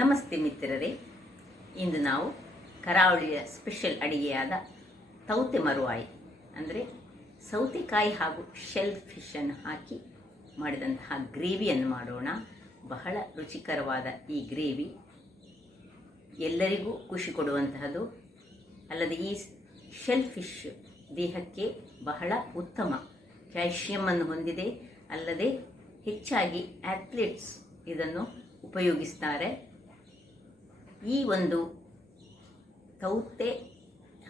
ನಮಸ್ತೆ ಮಿತ್ರರೇ, ಇಂದು ನಾವು ಕರಾವಳಿಯ ಸ್ಪೆಷಲ್ ಅಡಿಗೆಯಾದ ತೌತೆ ಮರುವಾಯಿ ಅಂದರೆ ಸೌತೆಕಾಯಿ ಹಾಗೂ ಶೆಲ್ ಫಿಶನ್ನು ಹಾಕಿ ಮಾಡಿದಂತಹ ಗ್ರೇವಿಯನ್ನು ಮಾಡೋಣ. ಬಹಳ ರುಚಿಕರವಾದ ಈ ಗ್ರೇವಿ ಎಲ್ಲರಿಗೂ ಖುಷಿ ಕೊಡುವಂತಹದ್ದು. ಅಲ್ಲದೆ ಈ ಶೆಲ್ ಫಿಶ್ ದೇಹಕ್ಕೆ ಬಹಳ ಉತ್ತಮ ಕ್ಯಾಲ್ಶಿಯಂ ಹೊಂದಿದೆ. ಅಲ್ಲದೆ ಹೆಚ್ಚಾಗಿ ಅಥ್ಲೀಟ್ಸ್ ಇದನ್ನು ಉಪಯೋಗಿಸ್ತಾರೆ. ಈ ಒಂದು ತೌತೆ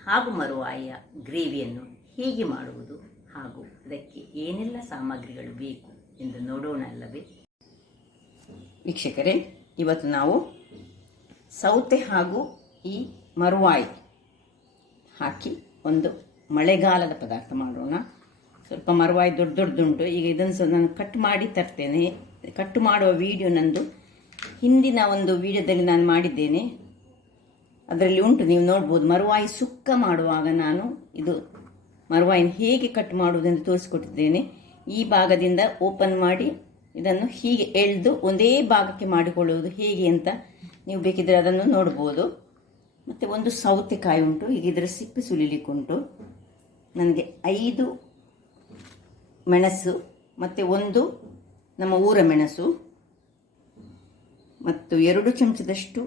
ಹಾಗೂ ಮರುವಾಯಿಯ ಗ್ರೇವಿಯನ್ನು ಹೇಗೆ ಮಾಡುವುದು ಹಾಗೂ ಅದಕ್ಕೆ ಏನೆಲ್ಲ ಸಾಮಗ್ರಿಗಳು ಬೇಕು ಎಂದು ನೋಡೋಣ ಅಲ್ಲವೇ ವೀಕ್ಷಕರೇ? ಇವತ್ತು ನಾವು ಸೌತೆ ಹಾಗೂ ಈ ಮರುವಾಯಿ ಹಾಕಿ ಒಂದು ಮಳೆಗಾಲದ ಪದಾರ್ಥ ಮಾಡೋಣ. ಸ್ವಲ್ಪ ಮರುವಾಯಿ ದೊಡ್ಡ ದೊಡ್ಡದುಂಟು. ಈಗ ಇದನ್ನು ನಾನು ಕಟ್ ಮಾಡಿ ತರ್ತೇನೆ. ಕಟ್ ಮಾಡುವ ವಿಡಿಯೋ ನಂದು ಹಿಂದಿನ ಒಂದು ವಿಡಿಯೋದಲ್ಲಿ ನಾನು ಮಾಡಿದ್ದೇನೆ, ಅದರಲ್ಲಿ ಉಂಟು, ನೀವು ನೋಡ್ಬೋದು. ಮರುವಾಯಿ ಸುಕ್ಕ ಮಾಡುವಾಗ ನಾನು ಇದು ಮರುವಾಯಿನ ಹೇಗೆ ಕಟ್ ಮಾಡುವುದೆಂದು ತೋರಿಸಿಕೊಟ್ಟಿದ್ದೇನೆ. ಈ ಭಾಗದಿಂದ ಓಪನ್ ಮಾಡಿ ಇದನ್ನು ಹೀಗೆ ಎಳೆದು ಒಂದೇ ಭಾಗಕ್ಕೆ ಮಾಡಿಕೊಳ್ಳುವುದು ಹೇಗೆ ಅಂತ ನೀವು ಬೇಕಿದ್ರೆ ಅದನ್ನು ನೋಡ್ಬೋದು. ಮತ್ತು ಒಂದು ಸೌತೆಕಾಯಿ ಉಂಟು, ಈಗ ಇದರ ಸಿಪ್ಪೆ ಸುಲಿಲಿಕ್ಕುಂಟು. ನನಗೆ 5 ಮೆಣಸು ಮತ್ತು ಒಂದು ನಮ್ಮ ಊರ ಮೆಣಸು ಮತ್ತು 2 ಚಮಚದಷ್ಟು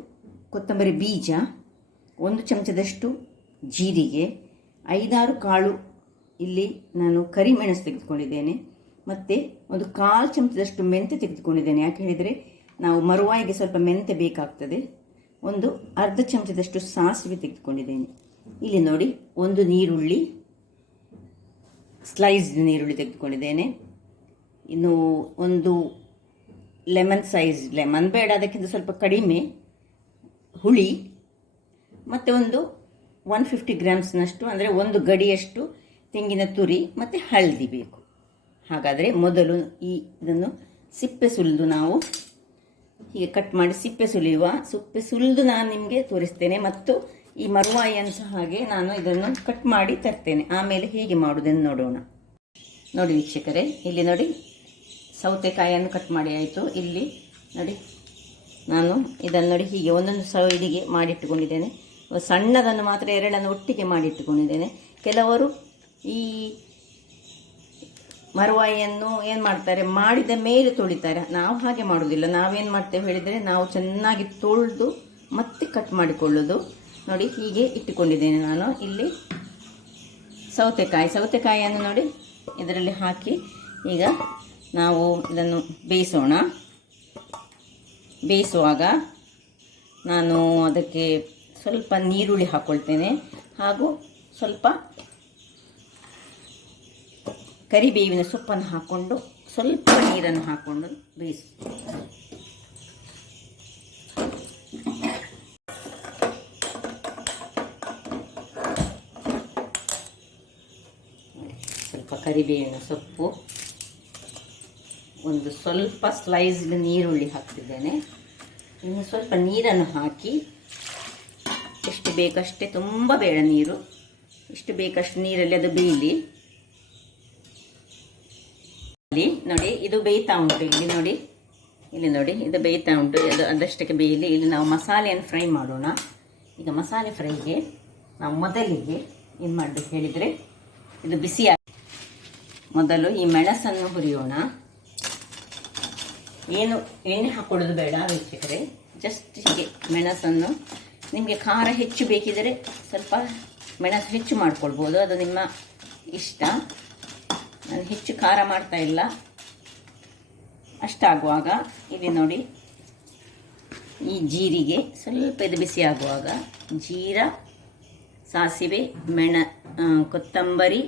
ಕೊತ್ತಂಬರಿ ಬೀಜ, 1 ಚಮಚದಷ್ಟು ಜೀರಿಗೆ, 5-6 ಕಾಳು ಇಲ್ಲಿ ನಾನು ಕರಿಮೆಣಸು ತೆಗೆದುಕೊಂಡಿದ್ದೇನೆ. ಮತ್ತು ಒಂದು 1/4 ಚಮಚದಷ್ಟು ಮೆಂತೆ ತೆಗೆದುಕೊಂಡಿದ್ದೇನೆ. ಯಾಕೆ ಹೇಳಿದರೆ ನಾವು ಮರುವಾಯಿಗೆ ಸ್ವಲ್ಪ ಮೆಂತೆ ಬೇಕಾಗ್ತದೆ. ಒಂದು ಅರ್ಧ ಚಮಚದಷ್ಟು ಸಾಸಿವೆ ತೆಗೆದುಕೊಂಡಿದ್ದೇನೆ. ಇಲ್ಲಿ ನೋಡಿ, ಒಂದು ನೀರುಳ್ಳಿ, ಸ್ಲೈಸ್ ನೀರುಳ್ಳಿ ತೆಗೆದುಕೊಂಡಿದ್ದೇನೆ. ಇನ್ನು ಒಂದು ಲೆಮನ್ ಸೈಜ್, ಲೆಮನ್ ಬೇಡ, ಅದಕ್ಕಿಂತ ಸ್ವಲ್ಪ ಕಡಿಮೆ ಹುಳಿ, ಮತ್ತು ಒಂದು 150 ಗ್ರಾಮ್ಸ್ನಷ್ಟು ಅಂದರೆ ಒಂದು ಗಡಿಯಷ್ಟು ತೆಂಗಿನ ತುರಿ ಮತ್ತು ಹಳದಿ ಬೇಕು. ಹಾಗಾದರೆ ಮೊದಲು ಇದನ್ನು ಸಿಪ್ಪೆ ಸುಲಿದು ನಾವು ಹೀಗೆ ಕಟ್ ಮಾಡಿ ಸಿಪ್ಪೆ ಸುಲಿದು ನಾನು ನಿಮಗೆ ತೋರಿಸ್ತೇನೆ. ಮತ್ತು ಈ ಮರುವಾಯಿಯನ್ನು ಸಹ ಹಾಗೆ ನಾನು ಇದನ್ನು ಕಟ್ ಮಾಡಿ ತರ್ತೇನೆ. ಆಮೇಲೆ ಹೇಗೆ ಮಾಡುವುದನ್ನು ನೋಡೋಣ. ನೋಡಿ ವೀಕ್ಷಕರೇ, ಇಲ್ಲಿ ನೋಡಿ ಸೌತೆಕಾಯಿಯನ್ನು ಕಟ್ ಮಾಡಿ ಆಯಿತು. ಇಲ್ಲಿ ನೋಡಿ ನಾನು ಇದನ್ನು ನೋಡಿ ಹೀಗೆ ಒಂದೊಂದು ಸೈಡಿಗೆ ಮಾಡಿಟ್ಟುಕೊಂಡಿದ್ದೇನೆ. ಸಣ್ಣದನ್ನು ಮಾತ್ರ 2 ಒಟ್ಟಿಗೆ ಮಾಡಿಟ್ಟುಕೊಂಡಿದ್ದೇನೆ. ಕೆಲವರು ಈ ಮರುವಾಯಿಯನ್ನು ಏನು ಮಾಡ್ತಾರೆ, ಮಾಡಿದ ಮೇಲೆ ತೊಳಿತಾರೆ. ನಾವು ಹಾಗೆ ಮಾಡೋದಿಲ್ಲ. ನಾವೇನು ಮಾಡ್ತೇವೆ ಹೇಳಿದರೆ, ನಾವು ಚೆನ್ನಾಗಿ ತೊಳೆದು ಮತ್ತೆ ಕಟ್ ಮಾಡಿಕೊಳ್ಳೋದು. ನೋಡಿ ಹೀಗೆ ಇಟ್ಟುಕೊಂಡಿದ್ದೇನೆ ನಾನು. ಇಲ್ಲಿ ಸೌತೆಕಾಯಿಯನ್ನು ನೋಡಿ ಇದರಲ್ಲಿ ಹಾಕಿ ಈಗ ನಾವು ಇದನ್ನು ಬೇಯಿಸೋಣ. ಬೇಯಿಸುವಾಗ ನಾನು ಅದಕ್ಕೆ ಸ್ವಲ್ಪ ನೀರುಳ್ಳಿ ಹಾಕ್ಕೊಳ್ತೇನೆ ಹಾಗೂ ಸ್ವಲ್ಪ ಕರಿಬೇವಿನ ಸೊಪ್ಪನ್ನು ಹಾಕ್ಕೊಂಡು ಸ್ವಲ್ಪ ನೀರನ್ನು ಹಾಕ್ಕೊಂಡು ಬೇಯಿಸಿ. ಸ್ವಲ್ಪ ಕರಿಬೇವಿನ ಸೊಪ್ಪು, ಒಂದು ಸ್ವಲ್ಪ ಸ್ಲೈಸ್ಡ್ ನೀರುಳ್ಳಿ ಹಾಕ್ತಿದ್ದೇನೆ. ಇನ್ನು ಸ್ವಲ್ಪ ನೀರನ್ನು ಹಾಕಿ, ಎಷ್ಟು ಬೇಕಷ್ಟೇ, ತುಂಬ ಬೇಡ ನೀರು, ಎಷ್ಟು ಬೇಕಷ್ಟು ನೀರಲ್ಲಿ ಅದು ಬೇಯಲಿ. ನೋಡಿ ಇದು ಬೇಯ್ತಾ ಉಂಟು. ಇಲ್ಲಿ ನೋಡಿ ಇದು ಬೇಯ್ತಾ ಉಂಟು. ಅದು ಅದಷ್ಟಕ್ಕೆ ಬೇಯಲಿ. ಇಲ್ಲಿ ನಾವು ಮಸಾಲೆಯನ್ನು ಫ್ರೈ ಮಾಡೋಣ. ಈಗ ಮಸಾಲೆ ಫ್ರೈಗೆ ನಾವು ಮೊದಲಿಗೆ ಏನು ಮಾಡಬೇಕು ಹೇಳಿದರೆ, ಇದು ಬಿಸಿ ಮೊದಲು ಈ ಮೆಣಸನ್ನು ಹುರಿಯೋಣ. ಏನು ಎಣ್ಣೆ ಹಾಕೊಳ್ಳೋದು ಬೇಡ ವೀಕ್ಷಕರೇ, ಜಸ್ಟ್ ಹೀಗೆ ಮೆಣಸನ್ನು, ನಿಮಗೆ ಖಾರ ಹೆಚ್ಚು ಬೇಕಿದ್ದರೆ ಸ್ವಲ್ಪ ಮೆಣಸು ಹೆಚ್ಚು ಮಾಡ್ಕೊಳ್ಬೋದು, ಅದು ನಿಮ್ಮ ಇಷ್ಟ. ನಾನು ಹೆಚ್ಚು ಖಾರ ಮಾಡ್ತಾ ಇಲ್ಲ. ಅಷ್ಟಾಗುವಾಗ ಇಲ್ಲಿ ನೋಡಿ, ಈ ಜೀರಿಗೆ ಸ್ವಲ್ಪ ಇದು ಬಿಸಿ ಆಗುವಾಗ ಜೀರಾ, ಸಾಸಿವೆ, ಕೊತ್ತಂಬರಿ,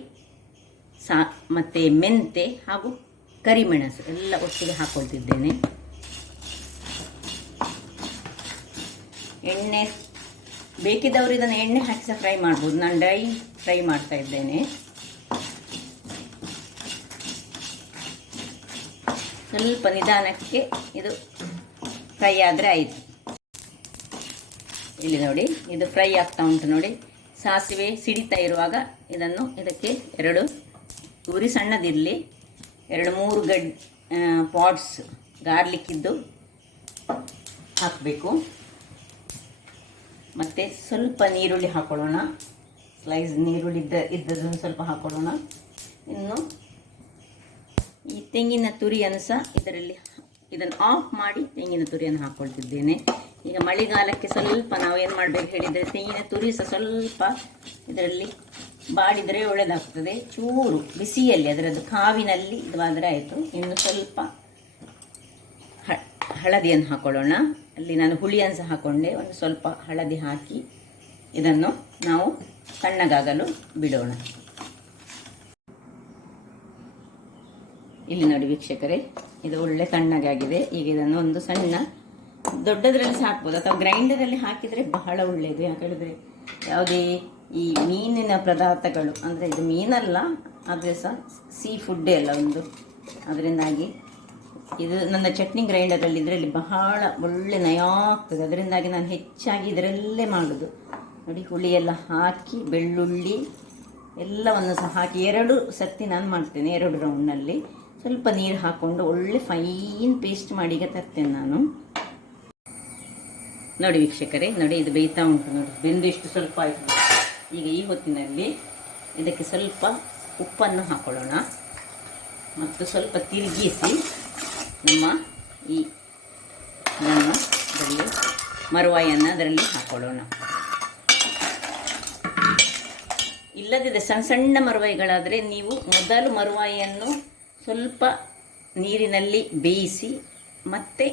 ಮತ್ತು ಮೆಂತೆ ಹಾಗೂ ಕರಿಮೆಣಸು ಎಲ್ಲ ಒಟ್ಟಿಗೆ ಹಾಕ್ಕೊಳ್ತಿದ್ದೇನೆ. ಎಣ್ಣೆ ಬೇಕಿದ್ದವರು ಇದನ್ನು ಎಣ್ಣೆ ಹಾಕಿ ಸಹ ಫ್ರೈ ಮಾಡ್ಬೋದು. ನಾನು ಡ್ರೈ ಫ್ರೈ ಮಾಡ್ತಾ ಇದ್ದೇನೆ. ಸ್ವಲ್ಪ ನಿಧಾನಕ್ಕೆ ಇದು ಫ್ರೈ ಆದರೆ ಆಯಿತು. ಇಲ್ಲಿ ನೋಡಿ ಇದು ಫ್ರೈ ಆಗ್ತಾ ಉಂಟು. ನೋಡಿ ಸಾಸಿವೆ ಸಿಡಿತಾ ಇರುವಾಗ ಇದಕ್ಕೆ 2 ಉರಿ ಸಣ್ಣದಿರಲಿ, 2-3 ಪಾಟ್ಸ್ ಗಾರ್ಲಿಕ್ ಇದ್ದು ಹಾಕಬೇಕು. ಮತ್ತು ಸ್ವಲ್ಪ ನೀರುಳ್ಳಿ ಹಾಕೊಳ್ಳೋಣ, ಸ್ಲೈಸ್ ನೀರುಳ್ಳಿ ಇದ್ದದನ್ನು ಸ್ವಲ್ಪ ಹಾಕೊಳ್ಳೋಣ. ಇನ್ನು ಈ ತೆಂಗಿನ ತುರಿಯನ್ನು ಸಹ ಇದನ್ನು ಆಫ್ ಮಾಡಿ ತೆಂಗಿನ ತುರಿಯನ್ನು ಹಾಕ್ಕೊಳ್ತಿದ್ದೇನೆ. ಈಗ ಮಳೆಗಾಲಕ್ಕೆ ಸ್ವಲ್ಪ ನಾವು ಏನು ಮಾಡಬೇಕು ಹೇಳಿದರೆ, ತೆಂಗಿನ ತುರಿ ಸಹ ಸ್ವಲ್ಪ ಇದರಲ್ಲಿ ಬಾಡಿದರೆ ಒಳ್ಳೆಯದಾಗ್ತದೆ. ಚೂರು ಬಿಸಿಯಲ್ಲಿ ಅದರದ್ದು ಕಾವಿನಲ್ಲಿ ಇದಾದರೆ ಆಯಿತು. ಇನ್ನು ಸ್ವಲ್ಪ ಹಳದಿಯನ್ನು ಹಾಕೊಳ್ಳೋಣ. ಅಲ್ಲಿ ನಾನು ಹುಳಿಯನ್ನು ಸಹ ಹಾಕ್ಕೊಂಡೆ. ಒಂದು ಸ್ವಲ್ಪ ಹಳದಿ ಹಾಕಿ ಇದನ್ನು ನಾವು ತಣ್ಣಗಾಗಲು ಬಿಡೋಣ. ಇಲ್ಲಿ ನೋಡಿ ವೀಕ್ಷಕರೇ, ಇದು ಒಳ್ಳೆ ತಣ್ಣಗಾಗಿದೆ. ಈಗ ಇದನ್ನು ಒಂದು ಸಣ್ಣ ದೊಡ್ಡದರಲ್ಲಿ ಸಹ ಹಾಕ್ಬೋದು, ಅಥವಾ ಗ್ರೈಂಡರಲ್ಲಿ ಹಾಕಿದರೆ ಬಹಳ ಒಳ್ಳೆಯದು. ಯಾಕಂದರೆ ಯಾವುದೇ ಈ ಮೀನಿನ ಪದಾರ್ಥಗಳು, ಅಂದರೆ ಇದು ಮೀನಲ್ಲ ಆದರೆ ಸಹ ಸೀ ಫುಡ್ಡೇ ಅಲ್ಲ ಒಂದು, ಅದರಿಂದಾಗಿ ಇದು ನನ್ನ ಚಟ್ನಿ ಗ್ರೈಂಡರಲ್ಲಿ ಇದರಲ್ಲಿ ಬಹಳ ಒಳ್ಳೆ ನಯ ಆಗ್ತದೆ. ಅದರಿಂದಾಗಿ ನಾನು ಹೆಚ್ಚಾಗಿ ಇದರಲ್ಲೇ ಮಾಡೋದು ನೋಡಿ. ಹುಳಿಯೆಲ್ಲ ಹಾಕಿ ಬೆಳ್ಳುಳ್ಳಿ ಎಲ್ಲವನ್ನು ಸಹ ಹಾಕಿ 2 ಸತಿ ನಾನು ಮಾಡ್ತೇನೆ. 2 ರೌಂಡ್ನಲ್ಲಿ ಸ್ವಲ್ಪ ನೀರು ಹಾಕ್ಕೊಂಡು ಒಳ್ಳೆ ಫೈನ್ ಪೇಸ್ಟ್ ಮಾಡಿ ಈಗ ತರ್ತೇನೆ ನಾನು. ನೋಡಿ ವೀಕ್ಷಕರೇ, ನೋಡಿ ಇದು ಬೇಯ್ತಾ ಉಂಟು. ನೋಡಿ ಬೆಂದು ಇಷ್ಟು ಸ್ವಲ್ಪ ಆಯಿತು. ಈಗ ಈ ಹೊತ್ತಿನಲ್ಲಿ ಇದಕ್ಕೆ ಸ್ವಲ್ಪ ಉಪ್ಪನ್ನು ಹಾಕೊಳ್ಳೋಣ ಮತ್ತು ಸ್ವಲ್ಪ ತಿರುಗಿಸಿ ನಮ್ಮ ಈ ಇದರಲ್ಲಿ ಮರುವಾಯನ್ನು ಅದರಲ್ಲಿ ಹಾಕೊಳ್ಳೋಣ. ಇಲ್ಲದಿದ್ದರೆ ಸಣ್ಣ ಸಣ್ಣ ಮರುವಾಯಿಗಳಾದರೆ ನೀವು ಮೊದಲು ಮರುವಾಯಿಯನ್ನು ಸ್ವಲ್ಪ ನೀರಿನಲ್ಲಿ ಬೇಯಿಸಿ ಮತ್ತೆ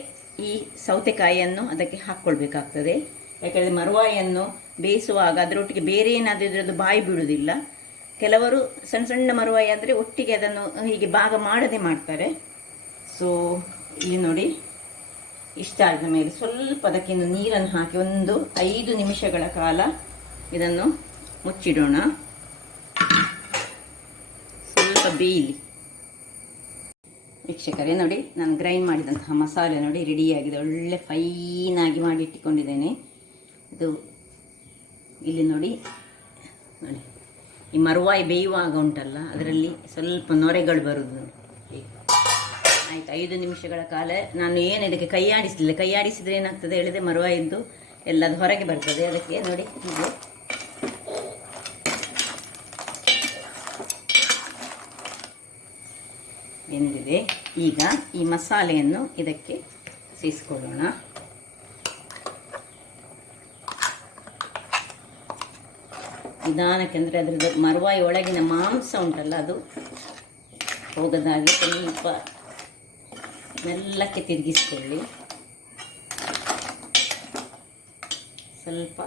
ಈ ಸೌತೆಕಾಯಿಯನ್ನು ಅದಕ್ಕೆ ಹಾಕ್ಕೊಳ್ಬೇಕಾಗ್ತದೆ. ಯಾಕೆಂದರೆ ಮರುವಾಯಿಯನ್ನು ಬೇಯಿಸುವಾಗ ಅದರೊಟ್ಟಿಗೆ ಬೇರೆ ಏನಾದರೂ ಇದರದ್ದು ಬಾಯಿ ಬಿಡುವುದಿಲ್ಲ. ಕೆಲವರು ಸಣ್ಣ ಸಣ್ಣ ಮರುವಾಯಿ ಆದರೆ ಒಟ್ಟಿಗೆ ಅದನ್ನು ಹೀಗೆ ಭಾಗ ಮಾಡದೆ ಮಾಡ್ತಾರೆ. ಸೊ ಇಲ್ಲಿ ನೋಡಿ, ಇಷ್ಟ ಆದ ಮೇಲೆ ಸ್ವಲ್ಪ ಅದಕ್ಕಿಂತ ನೀರನ್ನು ಹಾಕಿ ಒಂದು 5 ನಿಮಿಷಗಳ ಕಾಲ ಇದನ್ನು ಮುಚ್ಚಿಡೋಣ. ಸ್ವಲ್ಪ ಬೇಯಲಿ. ವೀಕ್ಷಕರೇ ನೋಡಿ, ನಾನು ಗ್ರೈಂಡ್ ಮಾಡಿದಂತಹ ಮಸಾಲೆ ನೋಡಿ ರೆಡಿಯಾಗಿದೆ. ಒಳ್ಳೆ ಫೈನಾಗಿ ಮಾಡಿ ಇಟ್ಟುಕೊಂಡಿದ್ದೇನೆ. ಇದು ಇಲ್ಲಿ ನೋಡಿ ನೋಡಿ, ಈ ಮರುವಾಯಿ ಬೇಯುವಾಗ ಉಂಟಲ್ಲ ಅದರಲ್ಲಿ ಸ್ವಲ್ಪ ನೊರೆಗಳು ಬರುವುದು ನೋಡಿ. ಆಯ್ತು, 5 ನಿಮಿಷಗಳ ಕಾಲ ನಾನು ಏನು ಇದಕ್ಕೆ ಕೈಯಾಡಿಸಲಿಲ್ಲ. ಕೈಯಾಡಿಸಿದ್ರೆ ಏನಾಗ್ತದೆ ಹೇಳಿದೆ, ಮರುವಾಯಿದ್ದು ಎಲ್ಲದು ಹೊರಗೆ ಬರ್ತದೆ. ಅದಕ್ಕೆ ನೋಡಿ ಹೀಗೆ ಬೆಂದಿದೆ. ಈಗ ಈ ಮಸಾಲೆಯನ್ನು ಇದಕ್ಕೆ ಸೇರಿಸ್ಕೊಳ್ಳೋಣ. ನಿಧಾನಕ್ಕೆ, ಅಂದರೆ ಅದರದ್ದು ಮರುವಾಯಿ ಒಳಗಿನ ಮಾಂಸ ಉಂಟಲ್ಲ ಅದು ಹೋಗದಾಗೆ ಸ್ವಲ್ಪ ಮೆಲ್ಲಕ್ಕೆ ತಿರುಗಿಸ್ಕೊಳ್ಳಿ. ಸ್ವಲ್ಪ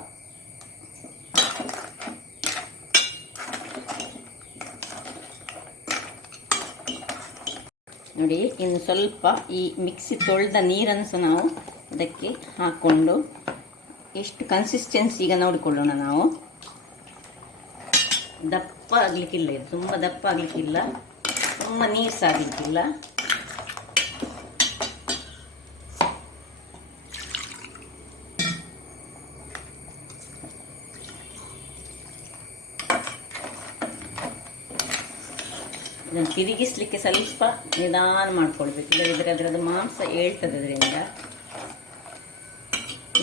ನೋಡಿ, ಇನ್ನು ಸ್ವಲ್ಪ ಈ ಮಿಕ್ಸಿ ತೊಳೆದ ನೀರನ್ನು ಸಹ ನಾವು ಅದಕ್ಕೆ ಹಾಕ್ಕೊಂಡು ಎಷ್ಟು ಕನ್ಸಿಸ್ಟೆನ್ಸಿ ಈಗ ನೋಡಿಕೊಳ್ಳೋಣ ನಾವು. ದಪ್ಪ ಆಗಲಿಕ್ಕಿಲ್ಲ, ಇದು ತುಂಬ ದಪ್ಪ ಆಗಲಿಕ್ಕಿಲ್ಲ, ತುಂಬ ನೀರು ಸಹ ಆಗಲಿಕ್ಕಿಲ್ಲ. ಇದನ್ನು ತಿರುಗಿಸ್ಲಿಕ್ಕೆ ಸ್ವಲ್ಪ ನಿಧಾನ ಮಾಡ್ಕೊಳ್ಬೇಕು, ಇಲ್ಲದಿದ್ದರೆ ಅದರದ್ದು ಮಾಂಸ ಹೇಳ್ತದೆ. ಅದರಿಂದ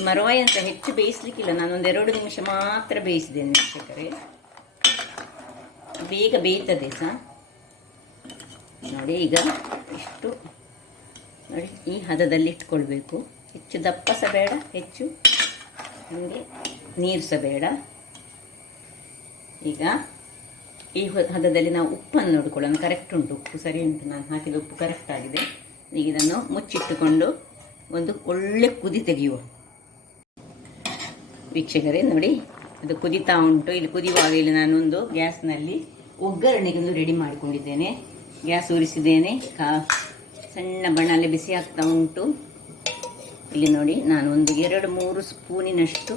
ಮರುವಾಯಿ ಅಂತ ಹೆಚ್ಚು ಬೇಯಿಸ್ಲಿಕ್ಕಿಲ್ಲ, ನಾನೊಂದು 2 ನಿಮಿಷ ಮಾತ್ರ ಬೇಯಿಸಿದ್ದೇನೆ ವೀಕ್ಷಕರೇ. ಬೇಗ ಬೇಯ್ತದೆ ಸಹ ನೋಡಿ. ಈಗ ಇಷ್ಟು ನೋಡಿ ಈ ಹದದಲ್ಲಿ ಇಟ್ಕೊಳ್ಬೇಕು. ಹೆಚ್ಚು ದಪ್ಪ ಸಹ ಬೇಡ, ಹೆಚ್ಚು ಹಾಗೆ ನೀರು ಸಹ ಬೇಡ. ಈಗ ಈ ಹದದಲ್ಲಿ ನಾವು ಉಪ್ಪನ್ನು ನೋಡಿಕೊಳ್ಳೋಣ. ಕರೆಕ್ಟ್ ಉಂಟು, ಉಪ್ಪು ಸರಿ ಉಂಟು, ನಾನು ಹಾಕಿದ ಉಪ್ಪು ಕರೆಕ್ಟ್ ಆಗಿದೆ. ಈಗ ಇದನ್ನು ಮುಚ್ಚಿಟ್ಟುಕೊಂಡು ಒಂದು ಒಳ್ಳೆ ಕುದಿ ತೆಗೆಯುವ. ವೀಕ್ಷಕರೇ ನೋಡಿ, ಅದು ಕುದಿತಾ ಉಂಟು. ಇಲ್ಲಿ ಕುದಿಯುವಾಗ ಇಲ್ಲಿ ನಾನೊಂದು ಗ್ಯಾಸ್ನಲ್ಲಿ ಒಗ್ಗರಣೆಗೊಂದು ರೆಡಿ ಮಾಡಿಕೊಂಡಿದ್ದೇನೆ. ಗ್ಯಾಸ್ ಉರಿಸಿದ್ದೇನೆ, ಸಣ್ಣ ಬಣ್ಣಲ್ಲಿ ಬಿಸಿ ಆಗ್ತಾ ಉಂಟು. ಇಲ್ಲಿ ನೋಡಿ, ನಾನು ಒಂದು 2-3 ಸ್ಪೂನಿನಷ್ಟು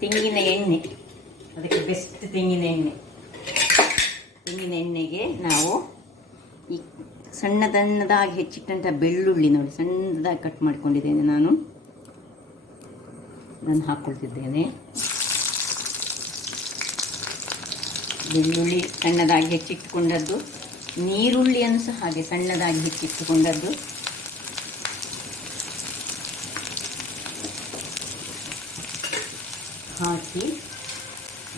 ತೆಂಗಿನ ಎಣ್ಣೆ, ಅದಕ್ಕೆ ಬೆಸ್ಟ್ ತೆಂಗಿನ ಎಣ್ಣೆಗೆ ನಾವು ಈ ಸಣ್ಣದಾಗಿ ಹೆಚ್ಚಿಟ್ಟಂಥ ಬೆಳ್ಳುಳ್ಳಿ ನೋಡಿ, ಸಣ್ಣದಾಗಿ ಕಟ್ ಮಾಡ್ಕೊಂಡಿದ್ದೇನೆ ನಾನು, ಇದನ್ನು ಹಾಕ್ಕೊಳ್ತಿದ್ದೇನೆ. ಬೆಳ್ಳುಳ್ಳಿ ಸಣ್ಣದಾಗಿ ಹೆಚ್ಚಿಟ್ಟುಕೊಂಡದ್ದು, ನೀರುಳ್ಳಿಯನ್ನು ಸಹ ಹಾಗೆ ಸಣ್ಣದಾಗಿ ಹೆಚ್ಚಿಟ್ಟುಕೊಂಡದ್ದು, ಹಾಕಿ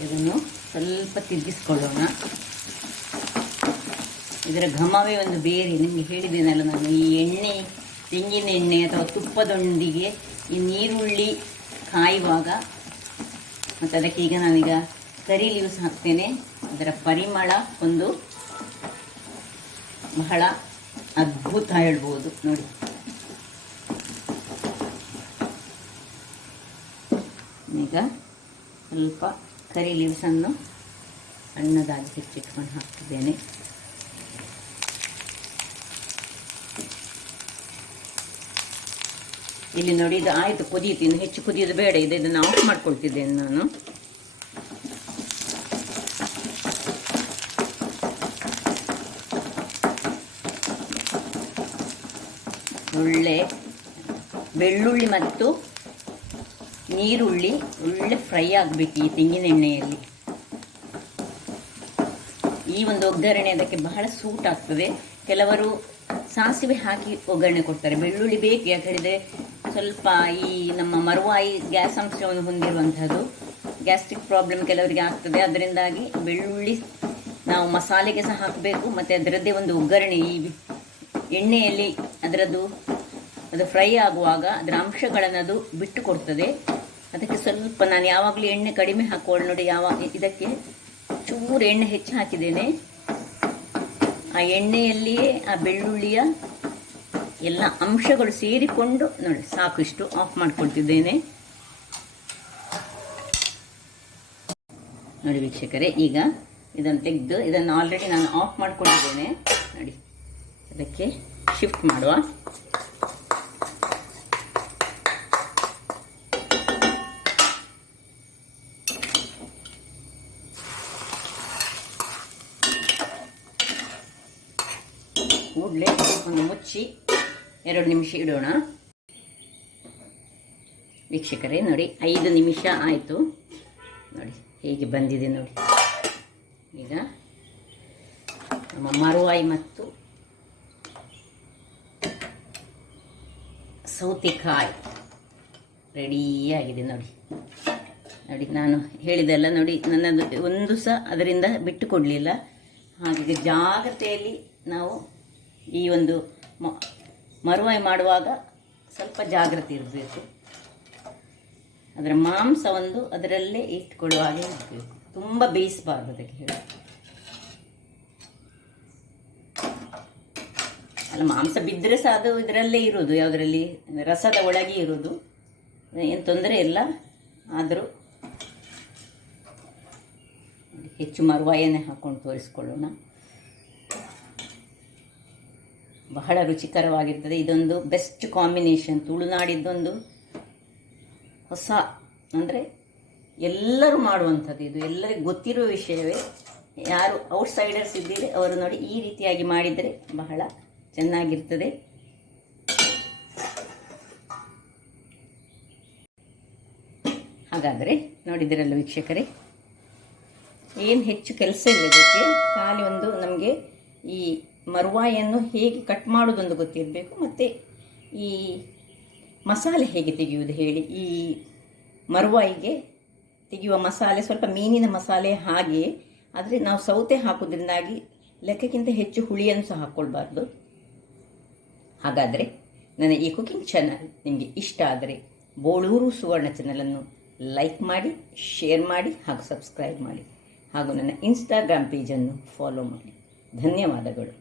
ಇದನ್ನು ಸ್ವಲ್ಪ ತಿರುಗಿಸ್ಕೊಳ್ಳೋಣ. ಇದರ ಘಮವೇ ಒಂದು ಬೇರೆ. ನಿಮಗೆ ಹೇಳಿದ್ದೇನಲ್ಲ ನಾನು, ಈ ಎಣ್ಣೆ, ತೆಂಗಿನ ಎಣ್ಣೆ ಅಥವಾ ತುಪ್ಪದೊಂದಿಗೆ ಈ ನೀರುಳ್ಳಿ ಕಾಯುವಾಗ ಮತ್ತು ಅದಕ್ಕೆ ಈಗ ನಾನೀಗ ಕರಿ ಲೀವ್ಸ್ ಹಾಕ್ತೇನೆ. ಅದರ ಪರಿಮಳ ಒಂದು ಬಹಳ ಅದ್ಭುತ ಹೇಳ್ಬೋದು ನೋಡಿ. ಈಗ ಸ್ವಲ್ಪ ಕರಿ ಲೀವ್ಸನ್ನು ಸಣ್ಣದಾಗಿ ಹೆಚ್ಚಿಟ್ಕೊಂಡು ಹಾಕ್ತಿದ್ದೇನೆ. ಇಲ್ಲಿ ನೋಡಿ, ಇದು ಆಯಿತು, ಕುದಿಯುತ್ತೆ. ಇನ್ನು ಹೆಚ್ಚು ಕುದಿಯೋದು ಬೇಡ. ಇದನ್ನು ಆಫ್ ಮಾಡ್ಕೊಳ್ತಿದ್ದೇನೆ ನಾನು. ಒಳ್ಳೆ ಬೆಳ್ಳುಳ್ಳಿ ಮತ್ತು ನೀರುಳ್ಳಿ ಒಳ್ಳೆ ಫ್ರೈ ಆಗಬೇಕು ಈ ತೆಂಗಿನ ಎಣ್ಣೆಯಲ್ಲಿ. ಈ ಒಂದು ಒಗ್ಗರಣೆ ಅದಕ್ಕೆ ಬಹಳ ಸೂಟ್ ಆಗ್ತದೆ. ಕೆಲವರು ಸಾಸಿವೆ ಹಾಕಿ ಒಗ್ಗರಣೆ ಕೊಡ್ತಾರೆ. ಬೆಳ್ಳುಳ್ಳಿ ಬೇಕು, ಯಾಕೆ ಹೇಳಿದರೆ ಸ್ವಲ್ಪ ಈ ನಮ್ಮ ಮರುವಾಯಿ ಗ್ಯಾಸ್ ಅಂಶವನ್ನು ಹೊಂದಿರುವಂಥದ್ದು, ಗ್ಯಾಸ್ಟ್ರಿಕ್ ಪ್ರಾಬ್ಲಮ್ ಕೆಲವರಿಗೆ ಆಗ್ತದೆ. ಅದರಿಂದಾಗಿ ಬೆಳ್ಳುಳ್ಳಿ ನಾವು ಮಸಾಲೆಗೆ ಸಹ ಹಾಕಬೇಕು. ಮತ್ತು ಅದರದ್ದೇ ಒಂದು ಒಗ್ಗರಣೆ ಈ ಎಣ್ಣೆಯಲ್ಲಿ ಅದು ಫ್ರೈ ಆಗುವಾಗ ಅದರ ಅಂಶಗಳನ್ನು ಅದು ಬಿಟ್ಟು ಕೊಡ್ತದೆ. ಅದಕ್ಕೆ ಸ್ವಲ್ಪ ನಾನು ಯಾವಾಗಲೂ ಎಣ್ಣೆ ಕಡಿಮೆ ಹಾಕೊಳ್ಳಿ ನೋಡಿ. ಇದಕ್ಕೆ ಚೂರು ಎಣ್ಣೆ ಹೆಚ್ಚು ಹಾಕಿದ್ದೇನೆ. ಆ ಎಣ್ಣೆಯಲ್ಲಿಯೇ ಆ ಬೆಳ್ಳುಳ್ಳಿಯ ಎಲ್ಲ ಅಂಶಗಳು ಸೇರಿಕೊಂಡು ನೋಡಿ ಸಾಕು. ಇಷ್ಟು ಆಫ್ ಮಾಡ್ಕೊಳ್ತಿದ್ದೇನೆ ನೋಡಿ ವೀಕ್ಷಕರೇ. ಈಗ ಇದನ್ನು ತೆಗೆದು ಇದನ್ನು ಆಲ್ರೆಡಿ ನಾನು ಆಫ್ ಮಾಡ್ಕೊಂಡಿದ್ದೇನೆ ನೋಡಿ. ಅದಕ್ಕೆ ಶಿಫ್ಟ್ ಮಾಡುವ. ಕೂಡಲೇ ಒಂದು ಮುಚ್ಚಿ 2 ನಿಮಿಷ ಇಡೋಣ ವೀಕ್ಷಕರೇ. ನೋಡಿ 5 ನಿಮಿಷ ಆಯಿತು ನೋಡಿ ಹೇಗೆ ಬಂದಿದೆ ನೋಡಿ. ಈಗ ನಮ್ಮ ಮರುವಾಯಿ ಮತ್ತು ಸೌತೆಕಾಯಿ ರೆಡಿಯಾಗಿದೆ ನೋಡಿ. ನೋಡಿ ನಾನು ಹೇಳಿದೆಲ್ಲ ನೋಡಿ, ನನ್ನದು ಒಂದು ಸಹ ಅದರಿಂದ ಬಿಟ್ಟು ಕೊಡಲಿಲ್ಲ. ಹಾಗಾಗಿ ಜಾಗ್ರತೆಯಲ್ಲಿ ನಾವು ಈ ಒಂದು ಮರುವಾಯಿ ಮಾಡುವಾಗ ಸ್ವಲ್ಪ ಜಾಗ್ರತೆ ಇರಬೇಕು. ಅದರ ಮಾಂಸ ಒಂದು ಅದರಲ್ಲೇ ಇಟ್ಕೊಳ್ಳುವ ಹಾಗೆ ಇರಬೇಕು. ತುಂಬ ಬೇಯಿಸಬಾರ್ದು ಅದಕ್ಕೆ ಹೇಳಿ. ಅಲ್ಲ, ಮಾಂಸ ಬಿದ್ದರೆ ಸಹ ಅದು ಇದರಲ್ಲೇ ಇರೋದು, ಯಾವುದರಲ್ಲಿ ರಸದ ಒಳಗೆ ಇರೋದು, ಏನು ತೊಂದರೆ ಇಲ್ಲ. ಆದರೂ ಹೆಚ್ಚು ಮರುವಾಯನ್ನೇ ಹಾಕ್ಕೊಂಡು ತೋರಿಸ್ಕೊಳ್ಳೋಣ. ಬಹಳ ರುಚಿಕರವಾಗಿರ್ತದೆ. ಇದೊಂದು ಬೆಸ್ಟ್ ಕಾಂಬಿನೇಷನ್. ತುಳುನಾಡಿದ್ದೊಂದು ಹೊಸ, ಅಂದರೆ ಎಲ್ಲರೂ ಮಾಡುವಂಥದ್ದು. ಇದು ಎಲ್ಲರಿಗೂ ಗೊತ್ತಿರುವ ವಿಷಯವೇ. ಯಾರು ಔಟ್ಸೈಡರ್ಸ್ ಇದ್ದೀರಿ ಅವರು ನೋಡಿ ಈ ರೀತಿಯಾಗಿ ಮಾಡಿದರೆ ಬಹಳ ಚೆನ್ನಾಗಿರ್ತದೆ. ಹಾಗಾದರೆ ನೋಡಿದಿರಲ್ಲ ವೀಕ್ಷಕರೇ, ಏನು ಹೆಚ್ಚು ಕೆಲಸ ಇಲ್ಲ ಇದಕ್ಕೆ. ಖಾಲಿ ಒಂದು ನಮಗೆ ಈ ಮರುವಾಯನ್ನು ಹೇಗೆ ಕಟ್ ಮಾಡೋದೊಂದು ಗೊತ್ತಿರಬೇಕು, ಮತ್ತು ಈ ಮಸಾಲೆ ಹೇಗೆ ತೆಗೆಯುವುದು ಹೇಳಿ. ಈ ಮರುವಾಯಿಗೆ ತೆಗೆಯುವ ಮಸಾಲೆ ಸ್ವಲ್ಪ ಮೀನಿನ ಮಸಾಲೆ ಹಾಗೆಯೇ, ಆದರೆ ನಾವು ಸೌತೆ ಹಾಕೋದ್ರಿಂದಾಗಿ ಲೆಕ್ಕಕ್ಕಿಂತ ಹೆಚ್ಚು ಹುಳಿಯನ್ನು ಸಹ ಹಾಕ್ಕೊಳ್ಬಾರ್ದು. ಹಾಗಾದರೆ ನನ್ನ ಈ ಕುಕಿಂಗ್ ಚಾನಲ್ ನಿಮಗೆ ಇಷ್ಟ ಆದರೆ ಬೋಳೂರು ಸುವರ್ಣ ಚಾನಲನ್ನು ಲೈಕ್ ಮಾಡಿ, ಶೇರ್ ಮಾಡಿ ಹಾಗೂ ಸಬ್ಸ್ಕ್ರೈಬ್ ಮಾಡಿ. ಹಾಗೂ ನನ್ನ ಇನ್ಸ್ಟಾಗ್ರಾಮ್ ಪೇಜನ್ನು ಫಾಲೋ ಮಾಡಿ. ಧನ್ಯವಾದಗಳು.